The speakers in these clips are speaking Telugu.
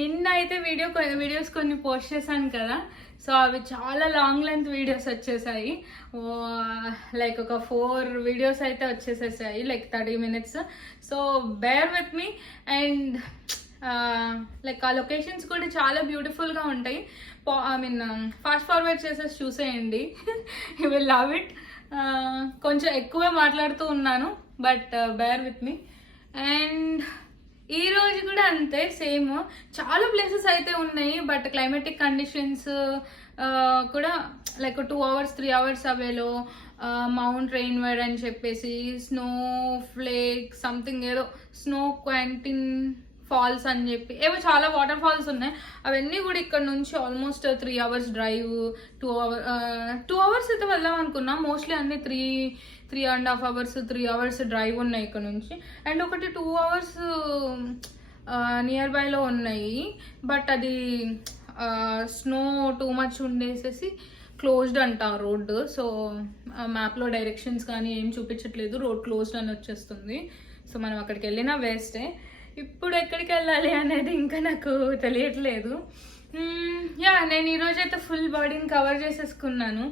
నిన్న అయితే వీడియోస్ కొన్ని పోస్ట్ చేశాను కదా, సో అవి చాలా లాంగ్ లెంత్ వీడియోస్ వచ్చేసాయి. లైక్ ఒక 4 వీడియోస్ అయితే వచ్చేసేసాయి, like 30 minutes. So bear with me. And like ఆ లొకేషన్స్ కూడా చాలా బ్యూటిఫుల్గా ఉంటాయి. ఫాస్ట్ ఫార్వర్డ్ చేసేసి చూసేయండి. You will love it. కొంచెం ఎక్కువే మాట్లాడుతూ ఉన్నాను, but bear with me. And ఈ రోజు కూడా అంతే, సేమ్ చాలా ప్లేసెస్ అయితే ఉన్నాయి, బట్ క్లైమేటిక్ కండిషన్స్ కూడా లైక్ 2 hours 3 hours అవేలో మౌంట్ రెయిన్వర్డ్ అని చెప్పేసి, స్నో ఫ్లేక్ సంథింగ్ ఏదో స్నో క్వాంటిన్ ఫాల్స్ అని చెప్పి ఏవో చాలా వాటర్ ఫాల్స్ ఉన్నాయి. అవన్నీ కూడా ఇక్కడ నుంచి ఆల్మోస్ట్ 3 hours డ్రైవ్, 2 hours అయితే వెళ్దాం అనుకున్నా. మోస్ట్లీ అన్ని 3.5 hours 3 hours డ్రైవ్ ఉన్నాయి ఇక్కడ నుంచి. అండ్ ఒకటి 2 hours నియర్ బైలో ఉన్నాయి, బట్ అది స్నో టూ మచ్ ఉండేసేసి క్లోజ్డ్ అంట రోడ్. సో మ్యాప్లో డైరెక్షన్స్ కానీ ఏం చూపించట్లేదు, రోడ్ క్లోజ్డ్ అని వచ్చేస్తుంది. సో మనం అక్కడికి వెళ్ళినా వేస్టే. ఇప్పుడు ఎక్కడికి వెళ్ళాలి అనేది ఇంకా నాకు తెలియట్లేదు. నేను ఈరోజు అయితే ఫుల్ బాడీని కవర్ చేసేసుకున్నాను,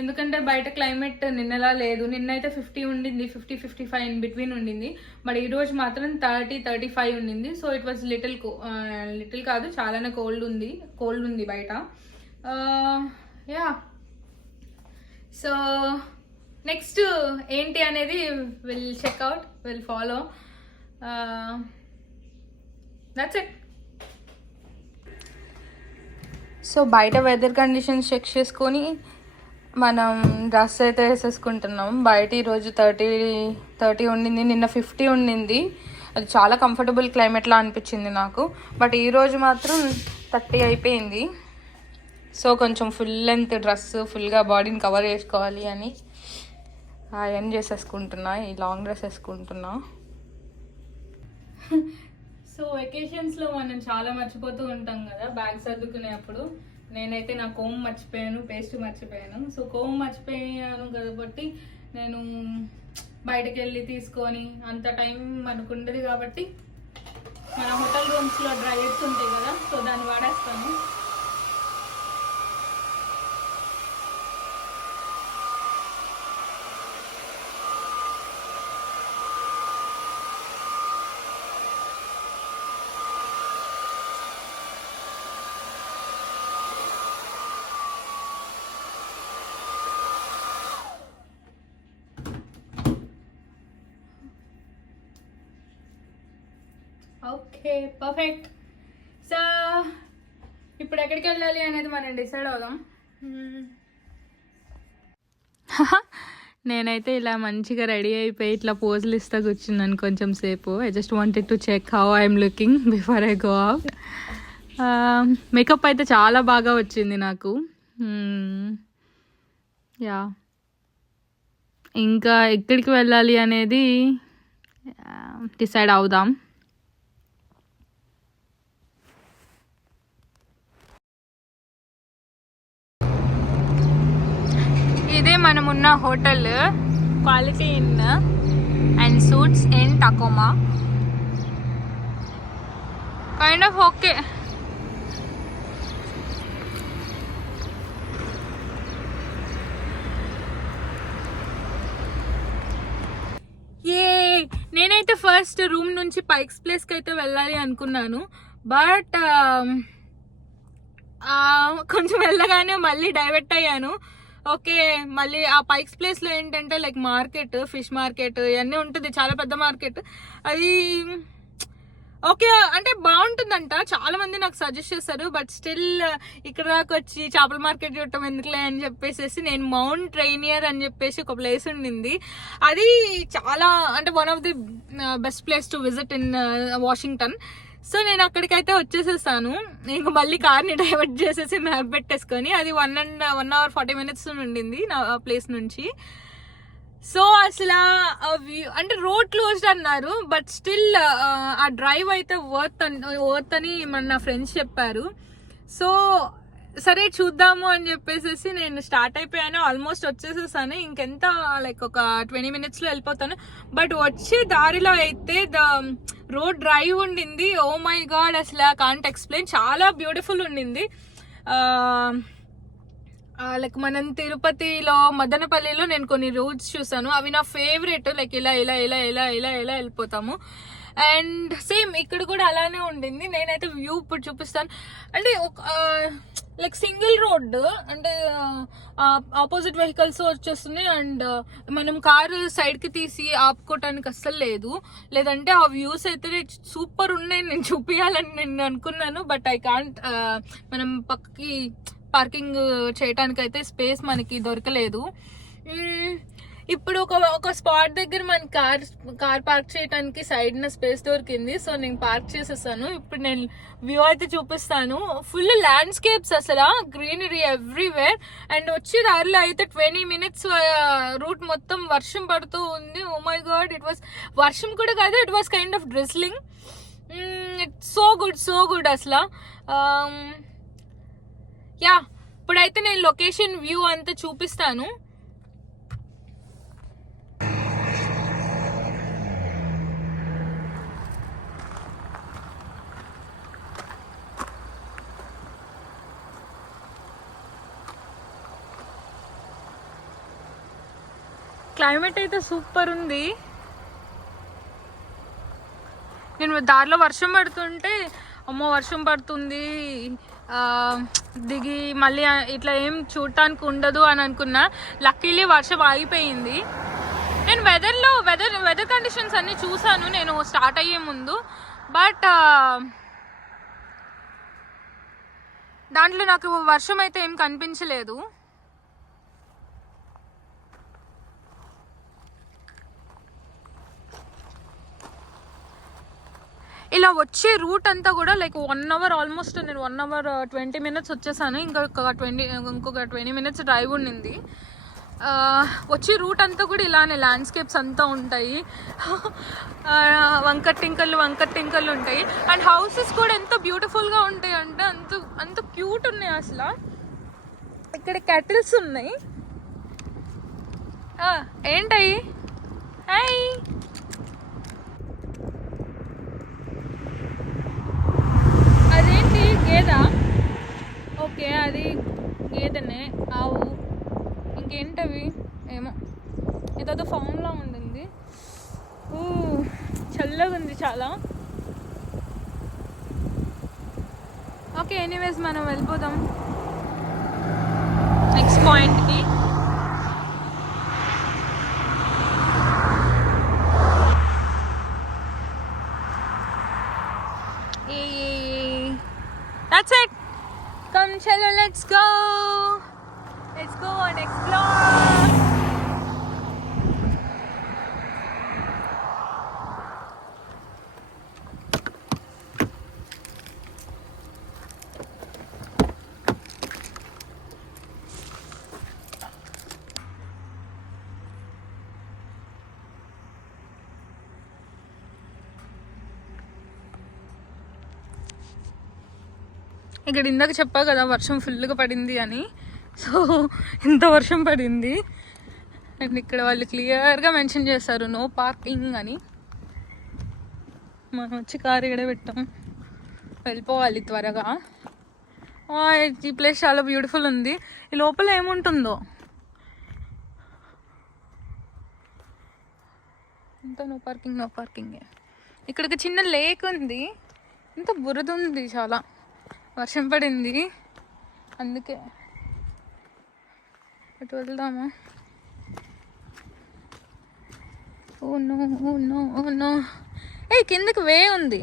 ఎందుకంటే బయట క్లైమేట్ నిన్నలా లేదు. నిన్నైతే 50 ఉండింది, 50-55 ఇన్ బిట్వీన్ ఉండింది, బట్ ఈరోజు మాత్రం 30-35 ఉండింది. సో ఇట్ వాజ్ లిటిల్ కాదు, చాలానే కోల్డ్ ఉంది బయట. సో నెక్స్ట్ ఏంటి అనేది will check out, will follow. That's it. So బయట వెదర్ కండిషన్స్ చెక్ చేసుకొని మనం డ్రెస్ అయితే వేసేసుకుంటున్నాం. బయట ఈరోజు 30 ఉండింది, నిన్న 50 ఉండింది. అది చాలా కంఫర్టబుల్ క్లైమేట్లా అనిపించింది నాకు, బట్ ఈరోజు మాత్రం 30 అయిపోయింది. సో కొంచెం ఫుల్ లెంత్ డ్రెస్, ఫుల్గా బాడీని కవర్ చేసుకోవాలి అని అయన్ చేసేసుకుంటున్నా, ఈ లాంగ్ డ్రెస్ వేసుకుంటున్నా. సో వెకేషన్స్లో మనం చాలా మర్చిపోతూ ఉంటాం కదా బ్యాగ్ సర్దుకునేప్పుడు. నేనైతే నా కోమ్ మర్చిపోయాను, పేస్ట్ మర్చిపోయాను. సో కోమ్ మర్చిపోయాను కాబట్టి నేను బయటకు వెళ్ళి తీసుకొని అంత టైం మనకు ఉండదు కాబట్టి మన హోటల్ రూమ్స్లో డ్రైయర్స్ ఉంటాయి కదా, సో దాన్ని వాడేస్తాను. Okay, perfect. సో ఇప్పుడు ఎక్కడికి వెళ్ళాలి అనేది మనం డిసైడ్ అవుదాం. నేనైతే ఇలా మంచిగా రెడీ అయిపోయి ఇట్లా పోజులు ఇస్తా కూర్చున్నాను కొంచెం సేపు. I just wanted to check how I'm looking before I go out. Makeup అయితే చాలా బాగా వచ్చింది నాకు. ఇంకా ఎక్కడికి వెళ్ళాలి అనేది డిసైడ్ అవుదాం. ఇదే మనమున్న hotel, quality inn and suites in Tacoma. Kind of okay. నేనైతే ఫస్ట్ రూమ్ నుంచి పైక్స్ ప్లేస్కి అయితే వెళ్ళాలి అనుకున్నాను, బట్ కొంచెం వెళ్ళగానే మళ్ళీ డైవర్ట్ అయ్యాను. ఓకే, మళ్ళీ ఆ పైక్స్ ప్లేస్లో ఏంటంటే లైక్ మార్కెట్, ఫిష్ మార్కెట్ ఇవన్నీ ఉంటుంది, చాలా పెద్ద మార్కెట్ అది. ఓకే అంటే బాగుంటుందంట, చాలా మంది నాకు సజెస్ట్ చేశారు, బట్ స్టిల్ ఇక్కడ దాకా వచ్చి చేపల మార్కెట్ చూడటం ఎందుకులే అని చెప్పేసి నేను మౌంట్ రెయినియర్ అని చెప్పేసి ఒక ప్లేస్ ఉండింది. అది చాలా అంటే one of the best place to visit in Washington. So నేను అక్కడికైతే వచ్చేసేసాను. ఇంకా మళ్ళీ కార్ని డైవర్ట్ చేసేసి మ్యాప్ పెట్టేసుకొని, అది 1 hour 40 minutes ఉండింది నా ప్లేస్ నుంచి. సో అసలు అంటే రోడ్ క్లోజ్డ్ అన్నారు, బట్ స్టిల్ ఆ డ్రైవ్ అయితే వర్త్ అని నా ఫ్రెండ్స్ చెప్పారు. సో సరే చూద్దాము అని చెప్పేసి నేను స్టార్ట్ అయిపోయాను, ఆల్మోస్ట్ వచ్చేసేసాను. ఇంకెంత లైక్ ఒక 20 minutesలో వెళ్ళిపోతాను. బట్ వచ్చే దారిలో అయితే రోడ్ డ్రైవ్ ఉండింది. ఓ మై గాడ్, అసలు కాంట్ ఎక్స్ప్లెయిన్, చాలా బ్యూటిఫుల్ ఉండింది. లైక్ మనం తిరుపతిలో మదనపల్లిలో నేను కొన్ని రూట్స్ చూసాను, అవి నా ఫేవరెట్. లైక్ ఇలా ఇలా ఇలా ఇలా ఇలా ఇలా వెళ్ళిపోతాము. అండ్ సేమ్ ఇక్కడ కూడా అలానే ఉండింది. నేనైతే వ్యూ ఇప్పుడు చూపిస్తాను. అంటే లైక్ సింగిల్ రోడ్, అంటే ఆపోజిట్ వెహికల్స్ వచ్చేస్తున్నాయి. అండ్ మనం కారు సైడ్ కి తీసి ఆపుకోవటానికి అస్సలు లేదు. లేదంటే ఆ వ్యూస్ అయితే సూపర్ ఉన్నాయి. నేను చూపించాలని నేను అనుకున్నాను, బట్ ఐ కాంట్. మనం పక్కకి పార్కింగ్ చేయటానికి అయితే స్పేస్ మనకి దొరకలేదు. ఇప్పుడు ఒక స్పాట్ దగ్గర మన కార్ పార్క్ చేయడానికి సైడ్ న స్పేస్ దొరికింది. సో నేను పార్క్ చేసేసాను. ఇప్పుడు నేను వ్యూ అయితే చూపిస్తాను. ఫుల్ ల్యాండ్స్కేప్స్, అసలు గ్రీనరీ ఎవ్రీవేర్. అండ్ వచ్చి దారిలో అయితే 20 minutes రూట్ మొత్తం వర్షం పడుతూ ఉంది. Oh my god, it was వర్షం కూడా కాదు, it was kind of drizzling. So good అసలు. యా, ఇప్పుడైతే నేను లొకేషన్ వ్యూ అంతా చూపిస్తాను. క్లైమేట్ అయితే సూపర్ ఉంది. నేను దారిలో వర్షం పడుతుంటే అమ్మో వర్షం పడుతుంది, దిగి మళ్ళీ ఇట్లా ఏం చూడటానికి ఉండదు అని అనుకున్నా. లక్కీలీ వర్షం ఆగిపోయింది. నేను వెదర్ కండిషన్స్ అన్ని చూసాను నేను స్టార్ట్ అయ్యే ముందు, బట్ దాంట్లో నాకు వర్షం అయితే ఏం కనిపించలేదు. ఇలా వచ్చే రూట్ అంతా కూడా లైక్ 1 hour ఆల్మోస్ట్. నేను 1 hour 20 minutes వచ్చేసాను. ఇంకొక 20 minutes డ్రైవ్ ఉండింది. వచ్చే రూట్ అంతా కూడా ఇలానే ల్యాండ్స్కేప్స్ అంతా ఉంటాయి. వంకట్టింకలు ఉంటాయి. అండ్ హౌసెస్ కూడా ఎంత బ్యూటిఫుల్గా ఉంటాయి అంటే అంత క్యూట్ ఉన్నాయి అసలు. ఇక్కడ క్యాటిల్స్ ఉన్నాయి. ఏంటయి? హాయ్, అదేంటి గేదా? ఓకే, అది గేదెనే, ఆవు. ఇంకేంటవి ఏమో, ఏదో ఫామ్లా ఉండింది. చల్లగా ఉంది చాలా. ఓకే, ఎనీవేస్ మనం వెళ్ళిపోదాం నెక్స్ట్ పాయింట్కి. That's it. Come, chalo, let's go and explore. ఇక్కడ ఇందాక చెప్పా కదా వర్షం ఫుల్గా పడింది అని. సో ఇంత వర్షం పడింది. అండ్ ఇక్కడ వాళ్ళు క్లియర్గా మెన్షన్ చేస్తారు నో పార్కింగ్ అని. మనం వచ్చి కారు ఇక్కడ పెట్టాం, వెళ్ళిపోవాలి త్వరగా. ఈ ప్లేస్ చాలా బ్యూటిఫుల్ ఉంది. ఈ లోపల ఏముంటుందో ఇంత నో పార్కింగే. ఇక్కడ ఒక చిన్న లేక్ ఉంది. ఇంత బురద ఉంది, చాలా వర్షం పడింది అందుకే. అటు వెళ్దామా? Oh no. కిందకి వే ఉంది.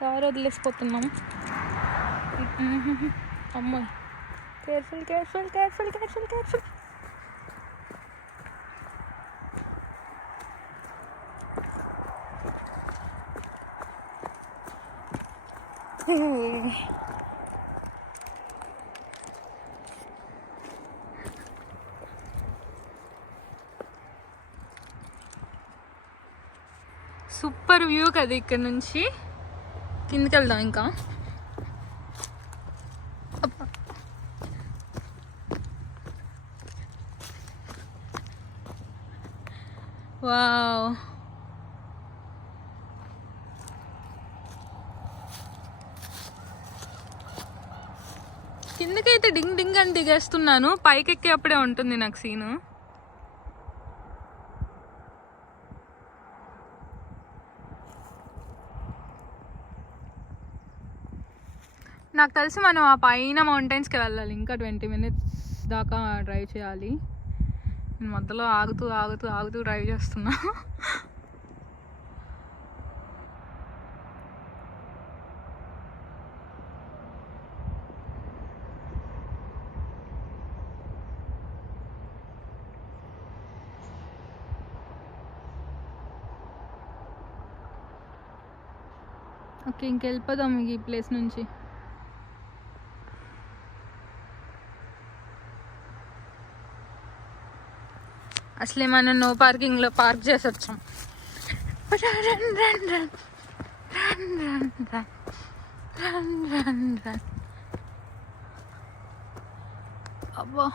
కారు వదిలేసిపోతున్నాం. అమ్మాయి కేర్ఫుల్. సూపర్ వ్యూ కదా. ఇక్కడ నుంచి కిందకి వెళ్దాం ఇంకా. వావ్, కిందకైతే డింగ్ డింగ్ అని దిగేస్తున్నాను, పైకి ఎక్కేప్పుడే ఉంటుంది నాకు సీను. నాకు తెలిసి మనం ఆ పైన మౌంటైన్స్కి వెళ్ళాలి, ఇంకా 20 minutes దాకా డ్రైవ్ చేయాలి. నేను మధ్యలో ఆగుతూ ఆగుతూ ఆగుతూ డ్రైవ్ చేస్తున్నా. ఓకే, ఇంకెళ్ళిపోదాం ఈ ప్లేస్ నుంచి. అసలే మనం నో పార్కింగ్లో పార్క్ చేసి వచ్చాం. అబ్బా,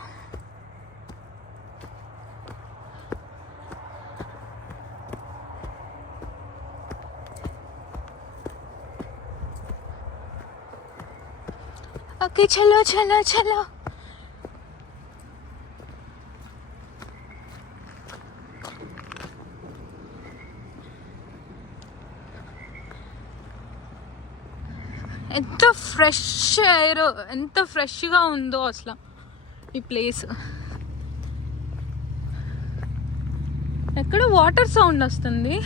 ఓకే, చలో చలో చలో. ఎంత ఫ్రెష్ ఎయిర్, ఎంత ఫ్రెష్గా ఉందో అసలు ఈ ప్లేస్. ఎక్కడ వాటర్ సౌండ్ వస్తుంది,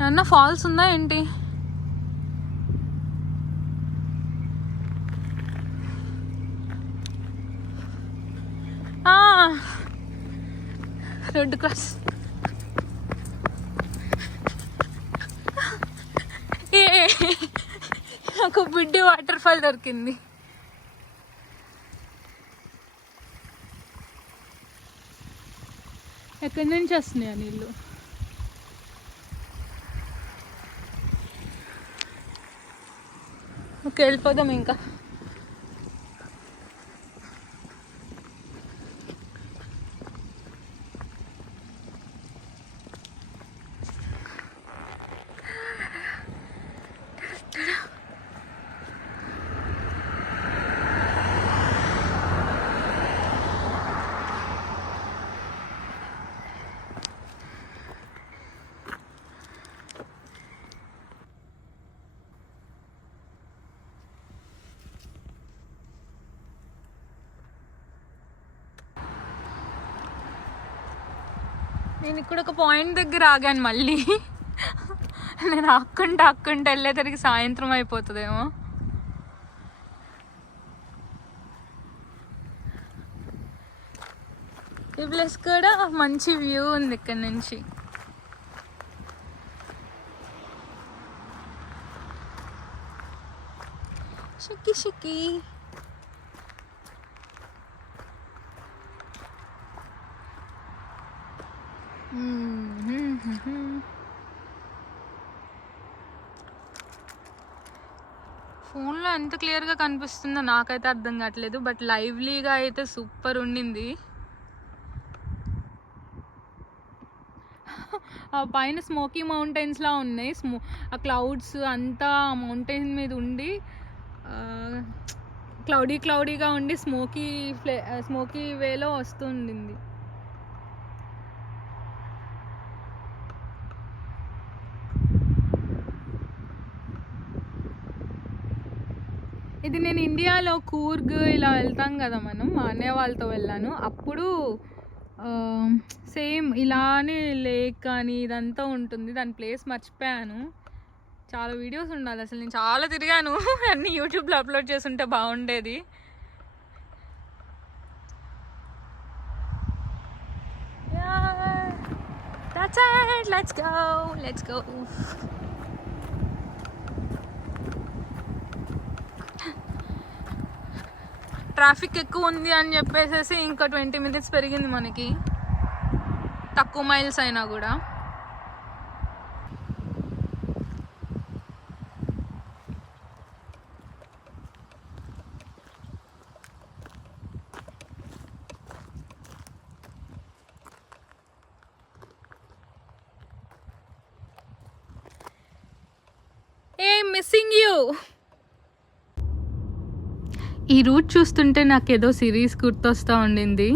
ఏమన్నా ఫాల్స్ ఉందా ఏంటి? Red cross. నాకు బిడ్డి వాటర్ ఫాల్ దొరికింది. ఎక్కడి నుంచి వస్తున్నాయి నీళ్ళు? ఓకే, వెళ్ళిపోదాం ఇంకా. నేను ఇక్కడ ఒక పాయింట్ దగ్గర ఆగాను మళ్ళీ. నేను ఆక్కుంటూ వెళ్ళేసరికి సాయంత్రం అయిపోతుందేమో. ఈ ప్లేస్ కూడా మంచి వ్యూ ఉంది ఇక్కడ నుంచి. షిక్కి షిక్కి. ఫోన్లో ఎంత క్లియర్గా కనిపిస్తుందో నాకైతే అర్థం కావట్లేదు, బట్ లైవ్లీగా అయితే సూపర్ ఉండింది. ఆ పైన స్మోకీ మౌంటైన్స్లా ఉన్నాయి, ఆ క్లౌడ్స్ అంతా మౌంటైన్ మీద ఉండి క్లౌడీగా ఉండి స్మోకీ వేలో వస్తుండింది. ఇది నేను ఇండియాలో కూర్గ్ ఇలా వెళ్తాం కదా మనం, మా అన్నయ్య వాళ్ళతో వెళ్ళాను. అప్పుడు సేమ్ ఇలానే లేక్ కానీ ఇదంతా ఉంటుంది. దాని ప్లేస్ మర్చిపోయాను. చాలా వీడియోస్ ఉండాలి అసలు, నేను చాలా తిరిగాను. అన్నీ యూట్యూబ్లో అప్లోడ్ చేస్తుంటే బాగుండేది. That's it. Let's go. Traffic ఎక్కువ ఉంది అని చెప్పేసి ఇంకా 20 minutes పెరిగింది మనకి, తక్కువ మైల్స్ అయినా కూడా. ఈ రూట్ చూస్తుంటే నాకు ఏదో సిరీస్ గుర్తొస్తూ ఉండింది.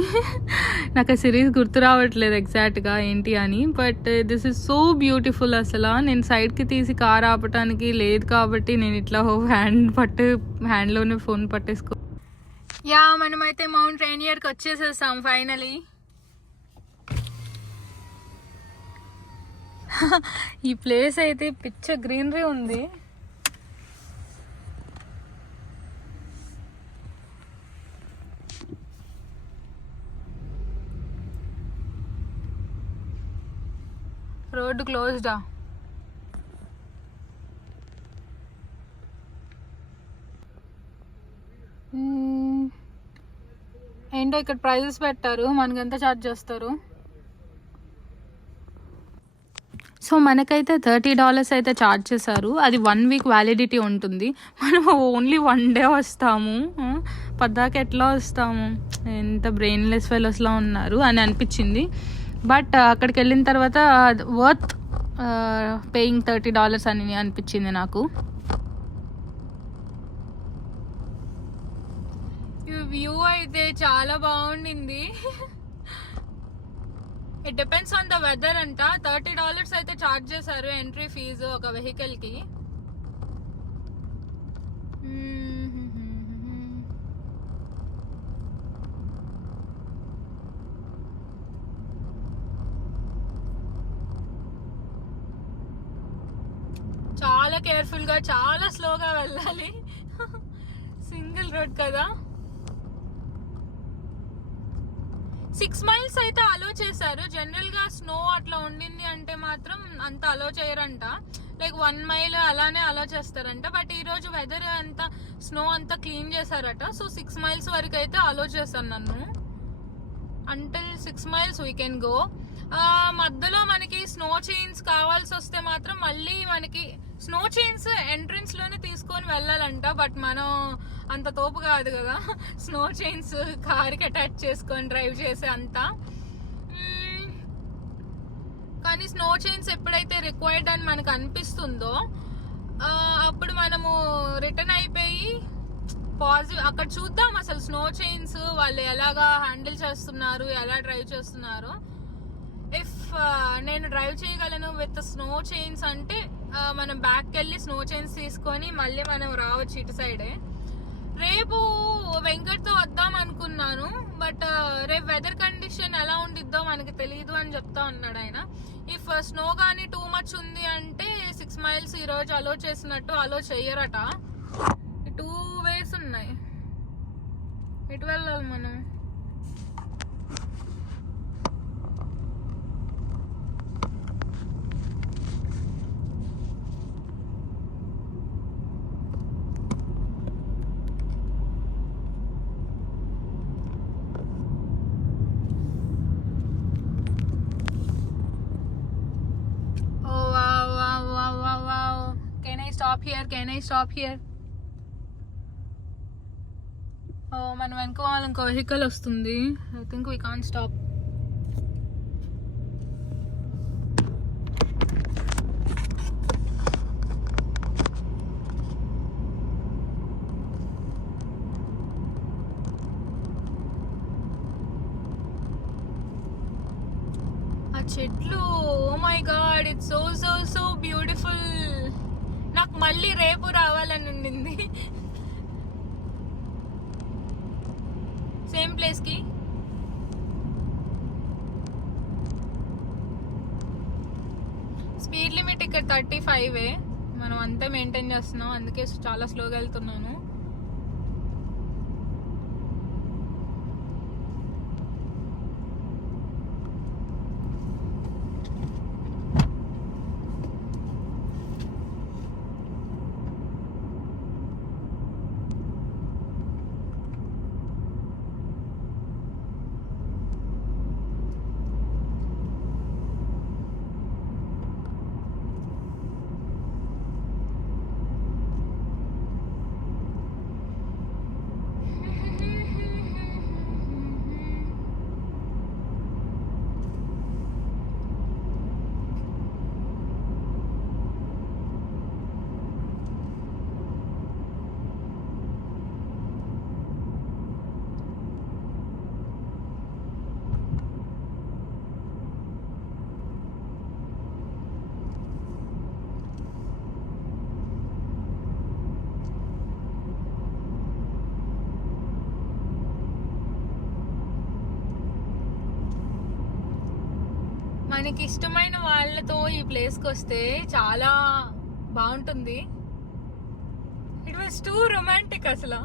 నాకు ఆ సిరీస్ గుర్తు రావట్లేదు ఎగ్జాక్ట్గా ఏంటి అని. But this is so beautiful. అసలు నేను సైడ్కి తీసి కార్ ఆపటానికి లేదు కాబట్టి నేను ఇట్లా హ్యాండ్లోనే ఫోన్ పట్టేసుకో. యా, మనమైతే మౌంట్ రేనియర్కి వచ్చేసేసాం ఫైనలీ. ఈ ప్లేస్ అయితే పిచ్చ గ్రీనరీ ఉంది. రోడ్డు క్లోజ్డా? ఏంటో ఇక్కడ ప్రైజెస్ పెట్టారు, మనకెంత ఛార్జ్ చేస్తారు. సో మనకైతే $30 అయితే ఛార్జ్ చేశారు. అది 1 వీక్ వ్యాలిడిటీ ఉంటుంది. మనం ఓన్లీ 1 డే వస్తాము. పద్దాక ఎట్లా వస్తాము? ఎంత బ్రెయిన్లెస్ ఫెలోస్లా ఉన్నారు అని అనిపించింది. బట్ అక్కడికి వెళ్ళిన తర్వాత వర్త్ పేయింగ్ $30 అని అనిపించింది నాకు. వ్యూ అయితే చాలా బాగుండింది. It depends on the weather అంట. $30 అయితే ఛార్జ్ చేశారు ఎంట్రీ ఫీజు ఒక వెహికల్కి. చాలా కేర్ఫుల్గా, చాలా స్లోగా వెళ్ళాలి. సింగిల్ రోడ్ కదా. 6 miles అయితే అలో చేశారు. జనరల్ గా స్నో అట్లా ఉండింది అంటే మాత్రం అంత అలో చేయరంట. లైక్ 1 mile అలానే అలో చేస్తారంట. బట్ ఈ రోజు వెదర్ అంతా స్నో అంతా క్లీన్ చేశారట. సో 6 miles వరకు అయితే అలో చేశాను నన్ను. Until 6 miles we can go. మధ్యలో మనకి స్నో చైన్స్ కావాల్సి వస్తే మాత్రం మళ్ళీ మనకి స్నో చైన్స్ ఎంట్రన్స్ లోనే తీసుకొని వెళ్ళాలంట. బట్ మనం అంత తోపు కాదు కదా, స్నో చైన్స్ కార్కి అటాచ్ చేసుకొని డ్రైవ్ చేసే అంతా. కానీ స్నో చైన్స్ ఎప్పుడైతే రిక్వైర్డ్ అని మనకు అనిపిస్తుందో అప్పుడు మనము రిటర్న్ అయిపోయి అక్కడ చూద్దాం అసలు స్నో చైన్స్ వాళ్ళు ఎలాగా హ్యాండిల్ చేస్తున్నారు, ఎలా డ్రైవ్ చేస్తున్నారు. ఇఫ్ నేను డ్రైవ్ చేయగలను విత్ స్నో చైన్స్ అంటే మనం బ్యాక్ వెళ్ళి స్నో చైన్స్ తీసుకొని మళ్ళీ మనం రావచ్చు ఇటు సైడే. రేపు వెంకట్తో వద్దాం అనుకున్నాను. బట్ రేపు వెదర్ కండిషన్ ఎలా ఉండిద్దో మనకి తెలియదు అని చెప్తా ఉన్నాడు ఆయన. ఇఫ్ స్నో కానీ టూ మచ్ ఉంది అంటే 6 miles ఈ రోజు అలో చేసినట్టు అలో చెయ్యరట. 2 ways ఉన్నాయి. ఎటు వెళ్ళాలి మనం? Can I stop here? మన వెనక వాళ్ళు ఇంకో వెహికల్ వస్తుంది. I think we can't stop. ఆ చెట్లు, oh my god, it's so so so beautiful. నాకు మళ్ళీ రేపు రావాలని ఉండింది సేమ్ ప్లేస్ కి. స్పీడ్ లిమిట్ ఇక్కడ 35. మనం అంతా మెయింటైన్ చేస్తున్నాం, అందుకే చాలా స్లోగా వెళ్తున్నాను. మనకి ఇష్టమైన వాళ్ళతో ఈ ప్లేస్కి వస్తే చాలా బాగుంటుంది. ఇట్ వాజ్ టూ రొమాంటిక్ అసలు.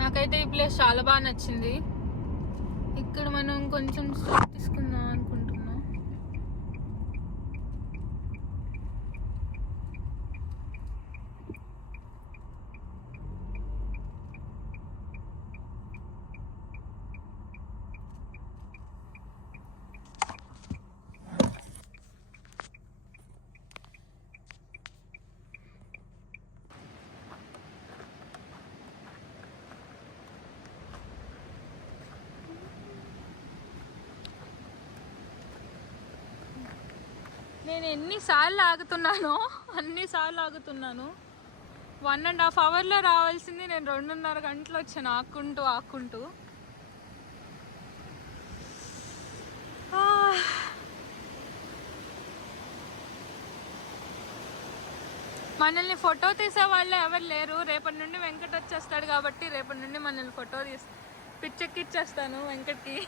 నాకైతే ఈ ప్లేస్ చాలా బాగా నచ్చింది. ఇక్కడ మనం కొంచెం స్టాప్ తీసుకుందాం అనుకుంటున్నా. నేను ఎన్నిసార్లు అన్నిసార్లు ఆగుతున్నాను. 1.5 అవర్లో రావాల్సింది నేను 2.5 గంటలు వచ్చాను ఆక్కుంటూ. మనల్ని ఫోటో తీసే వాళ్ళు ఎవరు లేరు. రేపటి నుండి వెంకట్ వచ్చేస్తాడు కాబట్టి రేపటి నుండి మనల్ని ఫోటో పిచ్చెక్కిచ్చేస్తాను వెంకట్కి.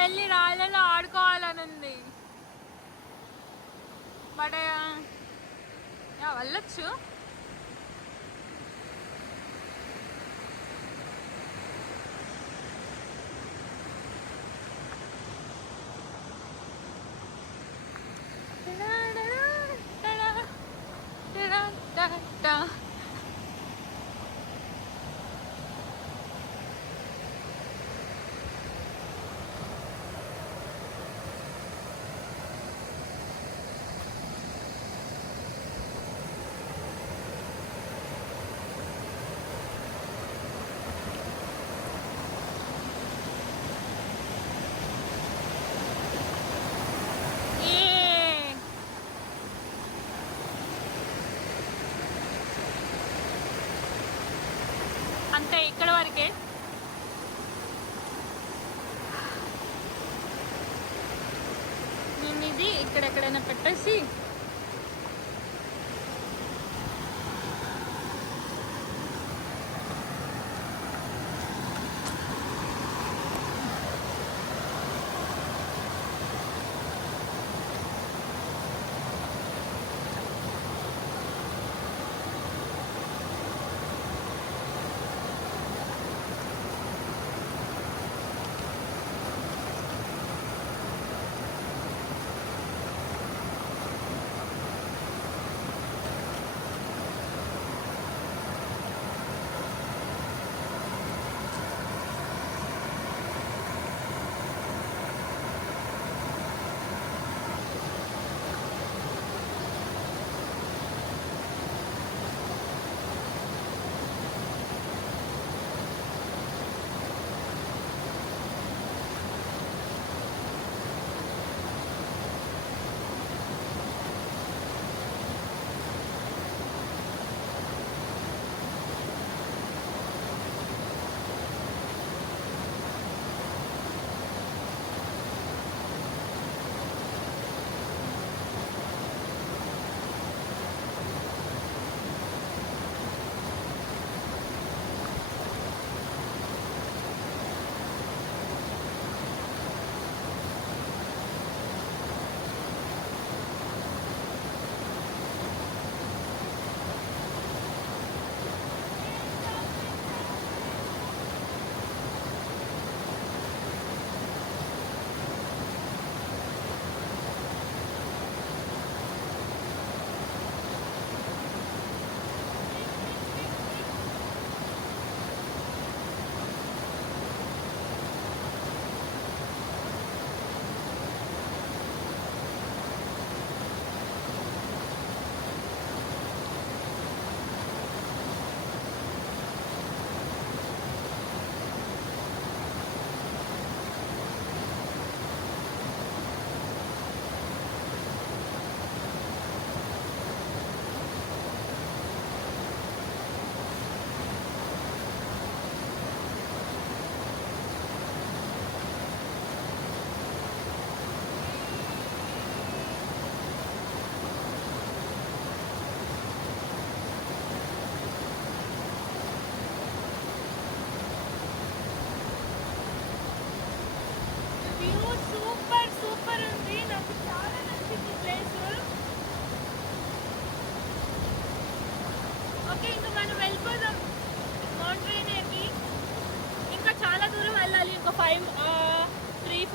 వెళ్ళి రాళ్ళలో ఆడుకోవాలని ఉంది. బట్ వెళ్ళొచ్చు. అంతే, ఇక్కడ వరకే. మేము ఇది ఇక్కడెక్కడైనా పెట్టేసి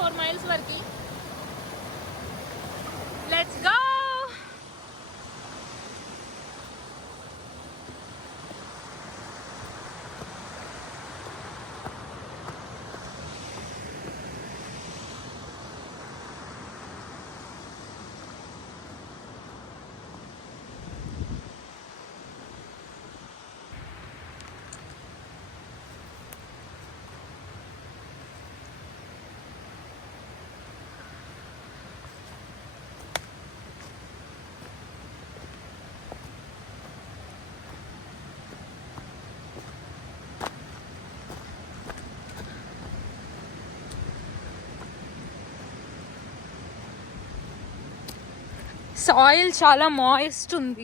4 miles వరకు. Let's go. సాయిల్ చాలా మాయిస్ట్ ఉంది.